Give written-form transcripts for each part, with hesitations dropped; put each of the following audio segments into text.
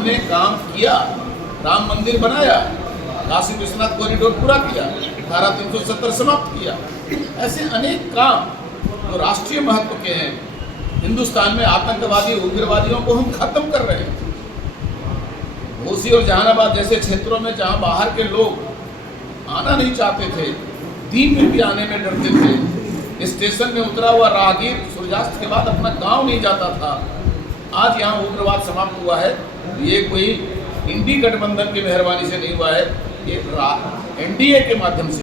हमने काम किया, राम मंदिर बनाया, काशी विश्वनाथ कॉरिडोर पूरा किया, धारा 370 समाप्त किया। ऐसे अनेक काम जो राष्ट्रीय महत्व के हैं। हिंदुस्तान में आतंकवादी उग्रवादियों को हम खत्म कर रहे हैं। घोसी और जहानाबाद जैसे क्षेत्रों में जहां बाहर के लोग आना नहीं चाहते थे, दिन में भी आने में डरते थे, स्टेशन में उतरा हुआ राहगीर सूर्यास्त के बाद अपना गांव नहीं जाता था, आज यहाँ उग्रवाद समाप्त हुआ है। ये कोई इंडी गठबंधन की मेहरबानी से नहीं हुआ है, ये एनडीए के माध्यम से।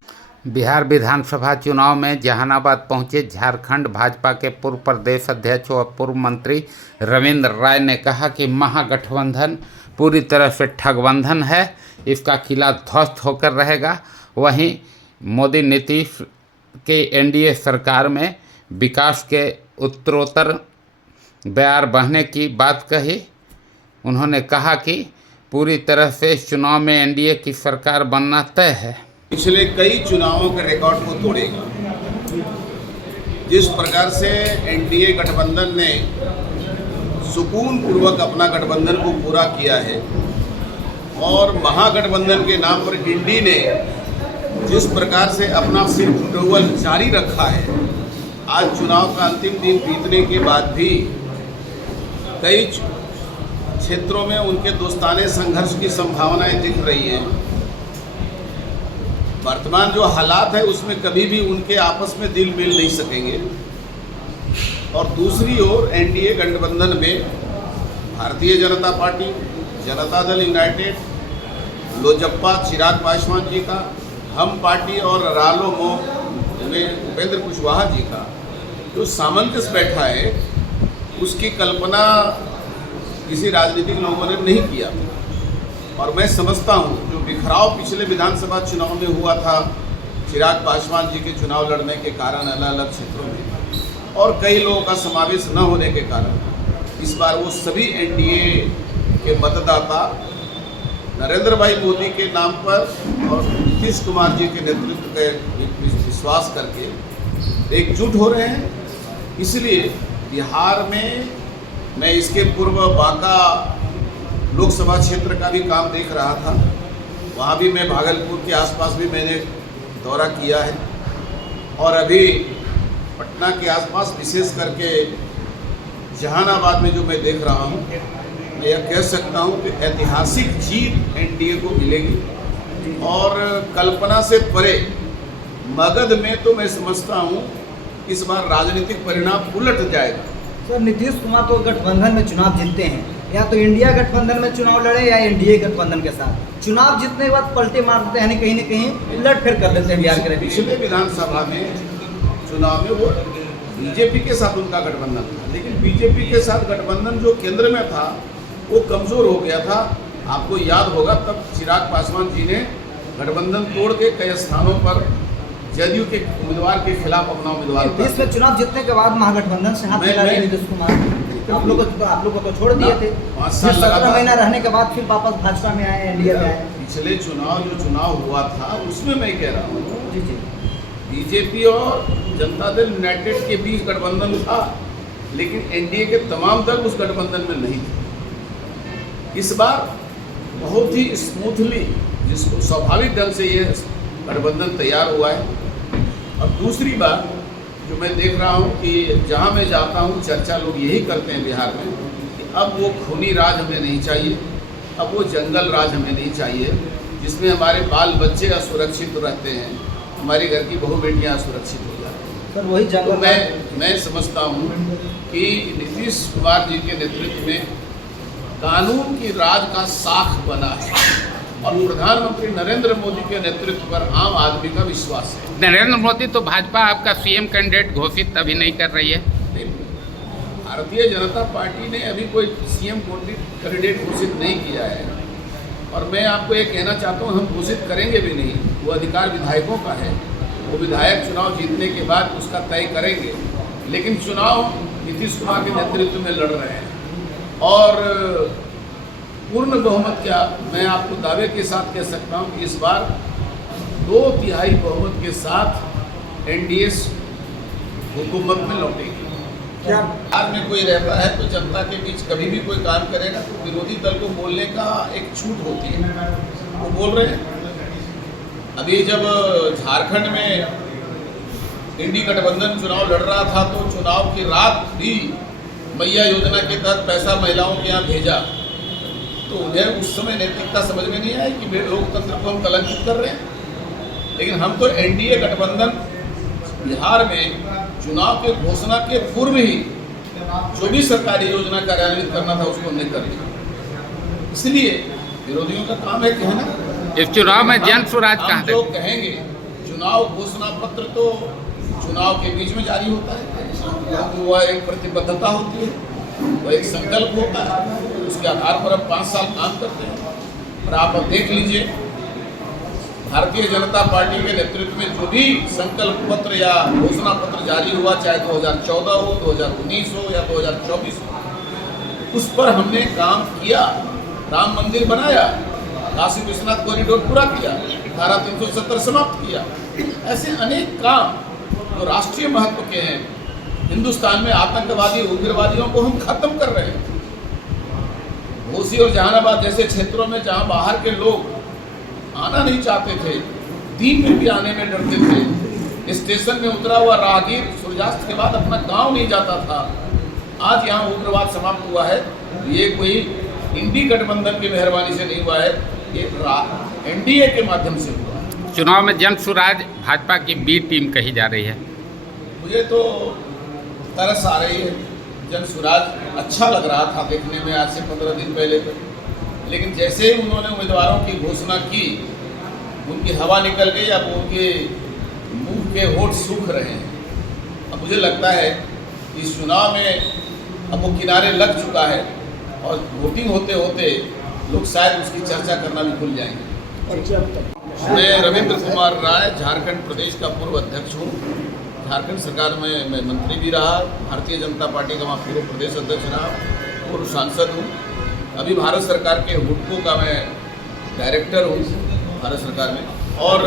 बिहार विधानसभा चुनाव में जहानाबाद पहुंचे झारखंड भाजपा के पूर्व प्रदेश अध्यक्ष और पूर्व मंत्री रविंद्र राय ने कहा कि महागठबंधन पूरी तरह से ठगबंधन है, इसका किला ध्वस्त होकर रहेगा। वहीं मोदी नीतीश के एनडीए सरकार में विकास के उत्तरोत्तर बयार बहने की बात कही। उन्होंने कहा कि पूरी तरह से इस चुनाव में एनडीए की सरकार बनना तय है। पिछले कई चुनावों के रिकॉर्ड को तोड़ेगा। जिस प्रकार से एनडीए गठबंधन ने सुकून पूर्वक अपना गठबंधन को पूरा किया है और महागठबंधन के नाम पर इंडी ने जिस प्रकार से अपना सिर फुटबॉल जारी रखा है, आज चुनाव का अंतिम दिन बीतने के बाद भी कई क्षेत्रों में उनके दोस्ताने संघर्ष की संभावनाएं दिख रही हैं। वर्तमान जो हालात है उसमें कभी भी उनके आपस में दिल मिल नहीं सकेंगे। और दूसरी ओर एनडीए गठबंधन में भारतीय जनता पार्टी, जनता दल यूनाइटेड, लोजप्पा चिराग पासवान जी का, हम पार्टी और रालोमो में उपेंद्र कुशवाहा जी का जो सामंजस्य बैठा है, उसकी कल्पना किसी राजनीतिक लोगों ने नहीं किया। और मैं समझता हूँ जो बिखराव पिछले विधानसभा चुनाव में हुआ था चिराग पासवान जी के चुनाव लड़ने के कारण अलग अलग क्षेत्रों में और कई लोगों का समावेश न होने के कारण, इस बार वो सभी एनडीए के मतदाता नरेंद्र भाई मोदी के नाम पर और नीतीश कुमार जी के नेतृत्व के विश्वास करके एकजुट हो रहे हैं। इसलिए बिहार में मैं इसके पूर्व बांका लोकसभा क्षेत्र का भी काम देख रहा था, वहाँ भी मैं भागलपुर के आसपास भी मैंने दौरा किया है और अभी पटना के आसपास विशेष करके जहानाबाद में जो मैं देख रहा हूँ, मैं यह कह सकता हूँ कि ऐतिहासिक जीत एनडीए को मिलेगी। और कल्पना से परे मगध में तो मैं समझता हूँ इस बार राजनीतिक परिणाम उलट जाएगा। सर, नीतीश कुमार तो गठबंधन में चुनाव जीतते हैं, या तो इंडिया गठबंधन में चुनाव लड़े या एनडीए गठबंधन के साथ चुनाव जीतने के बाद पलटे मारते हैं, कहीं न कहीं उलट फेर कर देते हैं बिहार के। पिछले विधानसभा में चुनाव में वो बीजेपी के साथ उनका गठबंधन था, लेकिन बीजेपी के साथ गठबंधन जो केंद्र में था वो कमज़ोर हो गया था। आपको याद होगा तब चिराग पासवान जी ने गठबंधन तोड़ के कई स्थानों पर जदयू के उम्मीदवार के खिलाफ अपना उम्मीदवार देश में चुनाव जीतने के बाद महागठबंधन से हाथ मिला रहे नीतीश कुमार। आप लोग को तो छोड़ दिए थे, 5 साल 17 महीना रहने के बाद फिर वापस भाजपा में आए, एनडीए में आए। पिछले जो चुनाव हुआ था उसमें मैं कह रहा हूँ जी जी, बीजेपी और जनता दल यूनाइटेड के बीच गठबंधन था, लेकिन एनडीए के तमाम दल उस गठबंधन में नहीं थे। इस बार बहुत ही स्मूथली, जिसको स्वाभाविक ढंग से ये गठबंधन तैयार हुआ है। और दूसरी बात जो मैं देख रहा हूँ कि जहाँ मैं जाता हूँ चर्चा लोग यही करते हैं बिहार में कि अब वो खूनी राज हमें नहीं चाहिए, अब वो जंगल राज हमें नहीं चाहिए जिसमें हमारे बाल बच्चे असुरक्षित रहते हैं, हमारे घर की बहू बेटियाँ असुरक्षित हो जाती हैं। सर वही जंगल तो मैं समझता हूँ कि नीतीश कुमार जी के नेतृत्व में कानून की राज का साख बना है और प्रधानमंत्री नरेंद्र मोदी के नेतृत्व पर आम आदमी का विश्वास है। नरेंद्र मोदी तो भाजपा आपका सीएम कैंडिडेट घोषित अभी नहीं कर रही है। भारतीय जनता पार्टी ने अभी कोई सीएम कैंडिडेट घोषित नहीं किया है और मैं आपको ये कहना चाहता हूँ हम घोषित करेंगे भी नहीं, वो अधिकार विधायकों का है। वो विधायक चुनाव जीतने के बाद उसका तय करेंगे, लेकिन चुनाव नीतीश कुमार के नेतृत्व में लड़ रहे हैं और पूर्ण बहुमत क्या मैं आपको दावे के साथ कह सकता हूं कि इस बार 2/3 बहुमत के साथ एनडीए हुकूमत में लौटेगी। क्या बिहार में कोई रहता है तो जनता के बीच कभी भी कोई काम करेगा तो विरोधी दल को बोलने का एक छूट होती है, वो बोल रहे हैं। अभी जब झारखंड में इंडी गठबंधन चुनाव लड़ रहा था तो चुनाव की रात भी मैया योजना के तहत पैसा महिलाओं के यहाँ भेजा, तो उन्हें उस समय नैतिकता समझ में नहीं आई कि लोकतंत्र को हम कलंकित कर रहे हैं। लेकिन हम तो एनडीए गठबंधन बिहार में चुनाव के घोषणा के पूर्व ही जो भी सरकारी योजना कार्यान्वित करना था उसको हमने कर लिया। इसलिए विरोधियों का काम है कहना, इस चुनाव में जन स्वराज हम कहाँ जो देखते हैं? कहेंगे चुनाव घोषणा पत्र तो चुनाव के बीच में जारी होता है, क्योंकि वह एक प्रतिबद्धता होती है, वह एक संकल्प होता है, उसके आधार पर हम 5 साल काम करते हैं। और आप अब देख लीजिए भारतीय जनता पार्टी के नेतृत्व में जो भी संकल्प पत्र या घोषणा पत्र जारी हुआ, चाहे 2014 हो, 2019 हो या 2024 हो, उस पर हमने काम किया। राम मंदिर बनाया, काशी विश्वनाथ कॉरिडोर पूरा किया, धारा 370 समाप्त किया। ऐसे अनेक काम जो राष्ट्रीय महत्व के हैं। हिंदुस्तान में आतंकवादी उग्रवादियों को हम खत्म कर रहे हैं। घोसी और जहानाबाद जैसे क्षेत्रों में जहां बाहर के लोग आना नहीं चाहते थे, दिन में भी आने में डरते थे, स्टेशन में उतरा हुआ राहगीर सूर्यास्त के बाद अपना गांव नहीं जाता था, आज यहाँ उग्रवाद समाप्त हुआ है। ये कोई इंडी गठबंधन की मेहरबानी से नहीं हुआ है, ये एनडीए के माध्यम से हुआ है। चुनाव में जन स्वराज भाजपा की बी टीम कही जा रही है। मुझे तो तरस आ रही है। जन स्वराज अच्छा लग रहा था देखने में आज से 15 दिन पहले तक, लेकिन जैसे ही उन्होंने उम्मीदवारों की घोषणा की, उनकी हवा निकल गई। अब उनके मुंह के होठ सूख रहे हैं। अब मुझे लगता है कि इस चुनाव में अब वो किनारे लग चुका है और वोटिंग होते होते लोग शायद उसकी चर्चा करना भी भूल जाएंगे। मैं रविंद्र कुमार राय झारखंड प्रदेश का पूर्व अध्यक्ष हूँ। झारखंड सरकार में मैं मंत्री भी रहा, भारतीय जनता पार्टी का वहाँ पूर्व प्रदेश अध्यक्ष रहा, पूर्व सांसद हूँ। अभी भारत सरकार के हुडको का मैं डायरेक्टर हूँ भारत सरकार में। और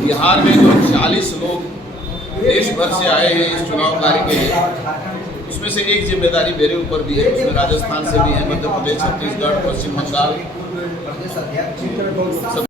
बिहार में जो 40 लोग देश भर से आए हैं इस चुनाव कार्य के लिए, उसमें से एक जिम्मेदारी मेरे ऊपर भी है। उसमें राजस्थान से भी है, मध्य प्रदेश, छत्तीसगढ़, पश्चिम बंगाल,